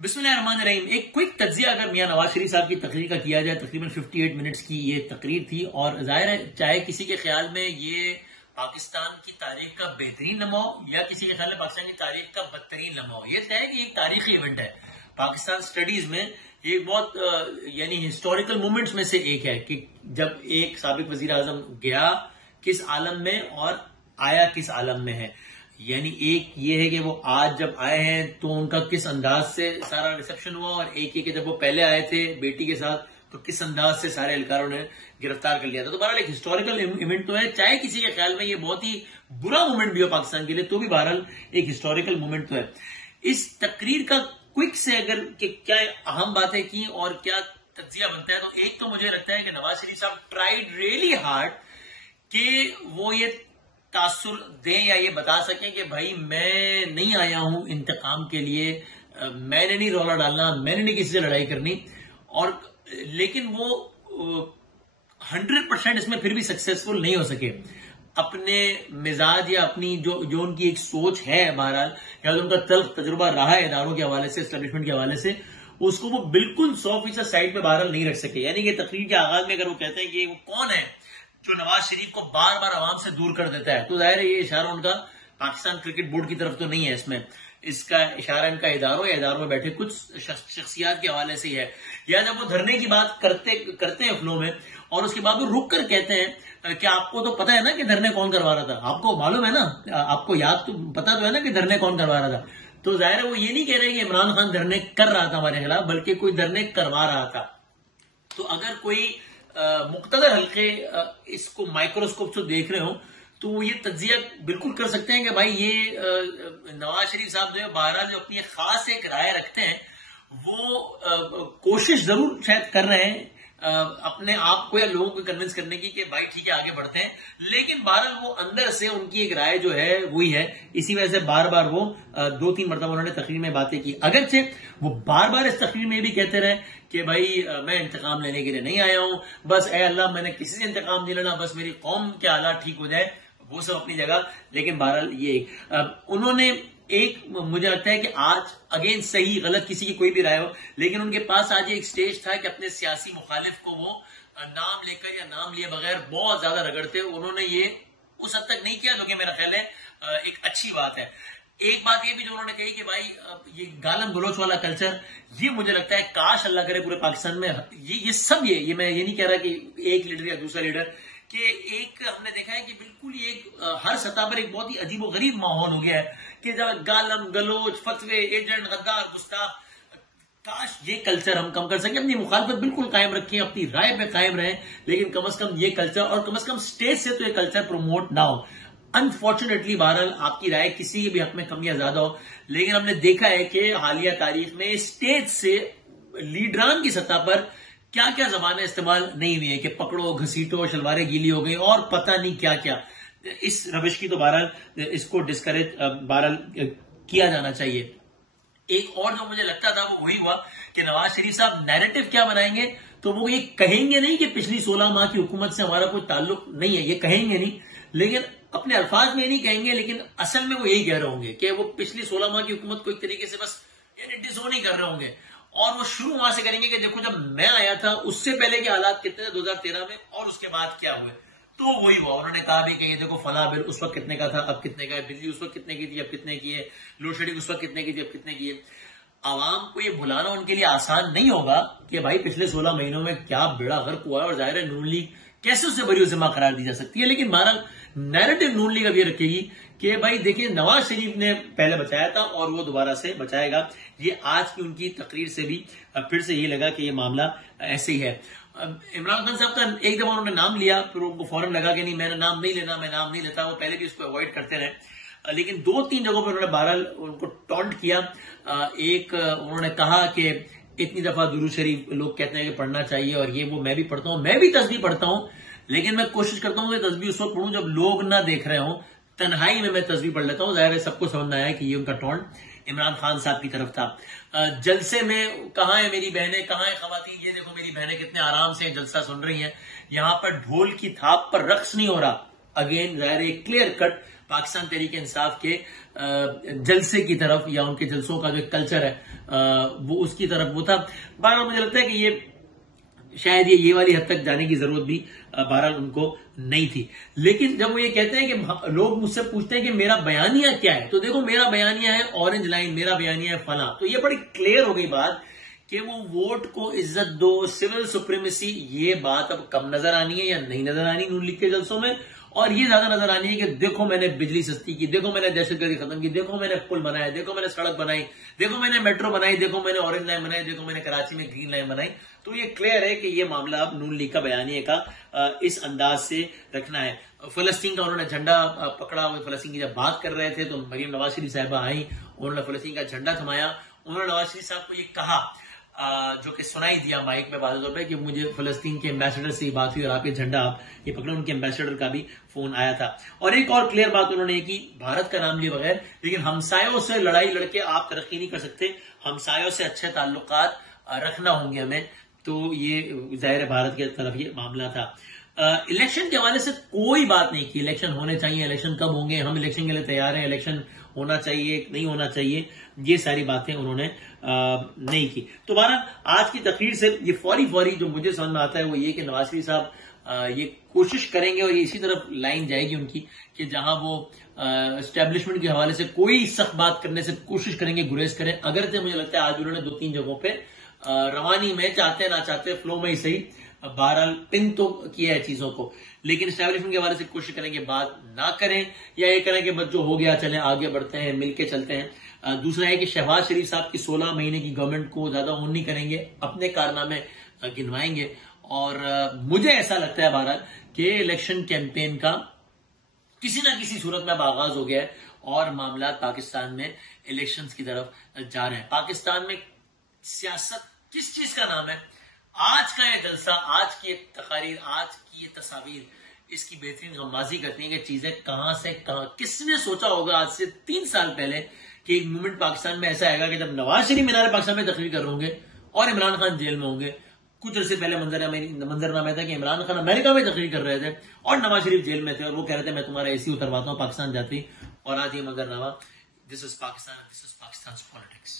बिस्मिल्लाहिर्रहमानिर्रहीम। एक क्विक तज्जिया अगर मियां नवाज शरीफ साहब की तकरीर का किया जाए, तकरीबन 58 मिनट्स की ये तकरीर थी और जाहिर है चाहे किसी के ख्याल में ये पाकिस्तान की तारीख का बेहतरीन लम्हा हो या किसी के ख्याल में पाकिस्तान की तारीख का बदतरीन लम्हा हो, ये है कि एक तारीखी इवेंट है पाकिस्तान स्टडीज में। ये बहुत यानी हिस्टोरिकल मोमेंट्स में से एक है कि जब एक साबिक वजीर आजम गया किस आलम में और आया किस आलम में है। यानी एक ये है कि वो आज जब आए हैं तो उनका किस अंदाज से सारा रिसेप्शन हुआ, और एक ये कि जब वो पहले आए थे बेटी के साथ तो किस अंदाज से सारे एहलकारों ने गिरफ्तार कर लिया था। तो बहरहाल एक हिस्टोरिकल इवेंट तो है, चाहे किसी के ख्याल में ये बहुत ही बुरा मोमेंट भी हो पाकिस्तान के लिए, तो भी बहरहाल एक हिस्टोरिकल मोमेंट तो है। इस तकरीर का क्विक से अगर कि क्या अहम बातें की और क्या तज्जिया बनता है, तो एक तो मुझे लगता है कि नवाज शरीफ साहब ट्राइड रियली हार्ड कि वो ये तासुर दें या ये बता सकें कि भाई मैं नहीं आया हूं इंतकाम के लिए, मैंने नहीं रौला डालना, मैंने नहीं किसी से लड़ाई करनी। और लेकिन वो 100% इसमें फिर भी सक्सेसफुल नहीं हो सके। अपने मिजाज या अपनी जो उनकी एक सोच है बहरहाल, या जो उनका तल्ख तजुर्बा रहा है इदारों के हवाले से, एस्टेब्लिशमेंट के हवाले से, उसको वो बिल्कुल 100% साइड में बहरहाल नहीं रख सके। यानी कि तकरीर के आगाज में अगर वो कहते हैं कि वो कौन है जो नवाज शरीफ को बार बार आवाम से दूर कर देता है, तो जाहिर है ये इशारा उनका पाकिस्तान क्रिकेट बोर्ड की तरफ तो नहीं है। इसका इशारा इनका इदारों या इदारों में बैठे कुछ शख्सियात के हवाले से ही है। या जब वो धरने की बात करते हैं फ्लो में और उसके बाद वो रुक कर कहते हैं कि आपको तो पता है ना कि धरने कौन करवा रहा था, आपको मालूम है ना, आपको याद तो पता तो है ना कि धरने कौन करवा रहा था। तो जाहिर है वो ये नहीं कह रहे कि इमरान खान धरने कर रहा था हमारे खिलाफ, बल्कि कोई धरने करवा रहा था। तो अगर कोई मुक्तदर हल्के इसको माइक्रोस्कोप से देख रहे हो तो वो ये तज्जिया बिल्कुल कर सकते हैं कि भाई ये नवाज शरीफ साहब जो है बहरहाल जो अपनी खास एक राय रखते हैं, वो कोशिश जरूर शायद कर रहे हैं अपने आप को या लोगों को कन्विंस करने की कि भाई ठीक है आगे बढ़ते हैं, लेकिन बहरहाल वो अंदर से उनकी एक राय जो है वही है। इसी वजह से बार बार वो 2-3 मरतबा उन्होंने तकरीर में बातें की। अगरचे वो बार बार इस तकरीर में भी कहते रहे कि भाई मैं इंतकाम लेने के लिए नहीं आया हूं, बस ए अल्लाह मैंने किसी से इंतकाम नहीं लेना, बस मेरी कौम के हालात ठीक हो जाए, वो सब अपनी जगह। लेकिन बहरहाल ये उन्होंने एक मुझे लगता है कि आज अगेन सही गलत किसी की कोई भी राय हो, लेकिन उनके पास आज एक स्टेज था कि अपने सियासी मुखालिफ को वो नाम लेकर या नाम लिए बगैर बहुत ज्यादा रगड़ते। उन्होंने ये उस हद तक नहीं किया, जो कि मेरा ख्याल है एक अच्छी बात है। एक बात ये भी जो उन्होंने कही कि भाई ये गालम गलोच वाला कल्चर, ये मुझे लगता है काश अल्लाह करे पूरे पाकिस्तान में ये सब ये मैं ये नहीं कह रहा कि एक लीडर या दूसरा लीडर कि एक हमने देखा है कि बिल्कुल ही एक हर सतह पर एक बहुत ही अजीब और गरीब माहौल हो गया है कि जब गालम गलोच फतवे एजेंट गद्दार गुस्ताख, काश ये कल्चर हम कम कर सकें। अपनी मुखालफत बिल्कुल कायम रखें, अपनी राय पे कायम रहें, लेकिन कम से कम ये कल्चर और कम से कम स्टेज से तो ये कल्चर प्रमोट ना हो। अनफॉर्चुनेटली बहरहाल आपकी राय किसी के भी हक में कम या ज्यादा हो, लेकिन हमने देखा है कि हालिया तारीख में स्टेज से लीडरान की सतह पर क्या क्या जबानें इस्तेमाल नहीं हुई है कि पकड़ो घसीटो शलवारें गीली हो गई और पता नहीं क्या क्या। इस रविश की तो बहरहाल इसको डिस्करेज बहरहाल किया जाना चाहिए। एक और जो मुझे लगता था वो वही हुआ कि नवाज शरीफ साहब नैरेटिव क्या बनाएंगे, तो वो ये कहेंगे नहीं कि पिछली 16 माह की हुकूमत से हमारा कोई ताल्लुक नहीं है, ये कहेंगे नहीं, लेकिन अपने अल्फाज में नहीं कहेंगे, लेकिन असल में वो यही कह रहे होंगे कि वो पिछली 16 माह की हुकूमत को एक तरीके से बस यानी डिसोन ही कर रहे होंगे। और वो शुरू वहां से करेंगे कि देखो जब मैं आया था उससे पहले के हालात कितने थे 2013 में और उसके बाद क्या हुए। तो वही हुआ, उन्होंने कहा भी कि ये देखो फला बिल उस वक्त कितने का था अब कितने का है, बिजली उस वक्त कितने की थी अब कितने की है, लोड शेडिंग उस वक्त कितने की थी अब कितने की है। आवाम को ये भुलाना उनके लिए आसान नहीं होगा कि भाई पिछले 16 महीनों में क्या बेड़ा गर्क हुआ है, और जाहिर है नून लीग कैसे उससे बड़ी जिम्मा करार दी जा सकती है। लेकिन बहरहाल नैरेटिव नून लीग अब ये रखेगी कि भाई देखिए नवाज शरीफ ने पहले बचाया था और वो दोबारा से बचाएगा। ये आज की उनकी तकरीर से भी फिर से ये लगा कि ये मामला ऐसे ही है। इमरान खान साहब का एक दफा उन्होंने नाम लिया, फिर उनको फौरन लगा कि नहीं मैंने नाम नहीं लेना, मैं नाम नहीं लेता। वो पहले भी उसको अवॉइड करते रहे, लेकिन 2-3 जगहों पर उन्होंने बहरहाल उनको टॉन्ट किया। एक उन्होंने कहा कि इतनी दफा दुरूद शरीफ लोग कहते हैं कि पढ़ना चाहिए, और ये वो मैं भी पढ़ता हूं, मैं भी तस्बीह पढ़ता हूं, लेकिन मैं कोशिश करता हूं कि तस्बीह उस वक्त पढ़ूं जब लोग ना देख रहे हों, तन्हाई में मैं तस्बीह पढ़ लेता हूं। जाहिर है सबको समझ में आया कि ये उनका टॉन्ट इमरान खान साहब की तरफ था। जलसे में कहां है मेरी बहनें, कहां है खवातीन, ये देखो मेरी बहनें कितने आराम से जलसा सुन रही हैं, यहां पर ढोल की थाप पर रक्स नहीं हो रहा। अगेन जाहिर है क्लियर कट پاکستان تحریک انصاف کے جلسے کی طرف یا ان کے جلسوں کا جو کلچر ہے وہ اس کی طرف وہ تھا. بہرحال مجھے لگتا ہے کہ یہ شاید یہ والی حد تک جانے کی ضرورت بھی بہرحال ان کو نہیں تھی. لیکن جب وہ یہ کہتے ہیں کہ لوگ مجھ سے پوچھتے ہیں کہ میرا بیانیہ کیا ہے, تو دیکھو میرا بیانیہ ہے اورنج لائن, میرا بیانیہ ہے فلاں. تو یہ بڑی کلیئر ہو گئی بات کہ وہ ووٹ کو عزت دو, سول سپریمیسی, یہ بات اب کم نظر آنی ہے یا نہیں نظر آنی نون لیگ کے جلسوں میں, اور یہ زیادہ نظر آنی ہے کہ دیکھو میں نے بجلی سستی کی, دیکھو میں نے دہشت گردی ختم کی, دیکھو میں نے پل بنایا, دیکھو میں نے سڑک بنائی, دیکھو میں نے میٹرو بنائی, دیکھو میں نے اورنج لائن بنائی, دیکھو میں نے کراچی میں گرین لائن بنائی. تو یہ کلیئر ہے کہ یہ معاملہ اب نون لیگ کا بیانیے کا اس انداز سے رکھنا ہے. فلسطین کا انہوں نے جھنڈا پکڑا, فلسطین کی جب بات کر رہے تھے تو مریم نواز شریف صاحبہ آئیں, انہوں نے فلسطین کا جھنڈا تھمایا. انہوں نے نواز شریف صاحب کو یہ کہا جو کہ سنائی دیا مائک میں واضح طور پہ کہ مجھے فلسطین کے ایمبیسڈر سے یہ بات ہوئی اور آپ یہ جھنڈا آپ یہ پکڑے. ان کے ایمبیسڈر کا بھی فون آیا تھا. اور ایک اور کلیئر بات انہوں نے کی, بھارت کا نام لیے بغیر, لیکن ہمسایوں سے لڑائی لڑ کے آپ ترقی نہیں کر سکتے, ہمسایوں سے اچھے تعلقات رکھنا ہوں گے ہمیں. تو یہ ظاہر بھارت کی طرف یہ معاملہ تھا. الیکشن کے حوالے سے کوئی بات نہیں کی, الیکشن ہونے چاہیے, الیکشن کب ہوں گے, ہم الیکشن کے لیے تیار ہیں, الیکشن ہونا چاہیے نہیں ہونا چاہیے, یہ ساری باتیں انہوں نے نہیں کی. تو بہرحال آج کی تقریر سے یہ فوری جو مجھے سمجھ میں آتا ہے وہ یہ کہ نواز شریف صاحب یہ کوشش کریں گے اور یہ اسی طرف لائن جائے گی ان کی کہ جہاں وہ اسٹیبلشمنٹ کے حوالے سے کوئی سخت بات کرنے سے کوشش کریں گے, گریز کریں. اگرچہ مجھے لگتا ہے آج انہوں نے 2-3 جگہوں پہ روانی میں چاہتے نہ چاہتے فلو میں ہی صحیح بہرحال پن تو کیا ہے چیزوں کو, لیکن اسٹیبلشمنٹ کے حوالے سے کوشش کریں کہ بات نہ کریں یا یہ کریں کہ بس جو ہو گیا چلیں آگے بڑھتے ہیں, مل کے چلتے ہیں. دوسرا ہے کہ شہباز شریف صاحب کی 16 مہینے کی گورنمنٹ کو زیادہ اون نہیں کریں گے, اپنے کارنامے گنوائیں گے. اور مجھے ایسا لگتا ہے بہرحال کہ الیکشن کیمپین کا کسی نہ کسی صورت میں اب آغاز ہو گیا ہے اور معاملات پاکستان میں الیکشنز کی طرف جا رہے ہیں. پاکستان میں سیاست کس چیز کا نام ہے؟ آج کا یہ جلسہ, آج کی یہ تقاریر, آج کی یہ تصاویر اس کی بہترین غمازی کرتی ہیں کہ چیزیں کہاں سے کہاں. کس نے سوچا ہوگا آج سے 3 سال پہلے کہ ایک مومنٹ پاکستان میں ایسا آئے گا کہ جب نواز شریف مینار پاکستان میں تقریر کر رہے ہوں گے اور عمران خان جیل میں ہوں گے. کچھ عرصے پہلے منظرنامہ تھا کہ عمران خان امریکہ میں تقریر کر رہے تھے اور نواز شریف جیل میں تھے اور وہ کہہ رہے تھے میں تمہارا اے سی اترواتا ہوں پاکستان جاتی. اور آج یہ منظرنامہ, دس از پاکستان, دس از پاکستان پالیٹکس.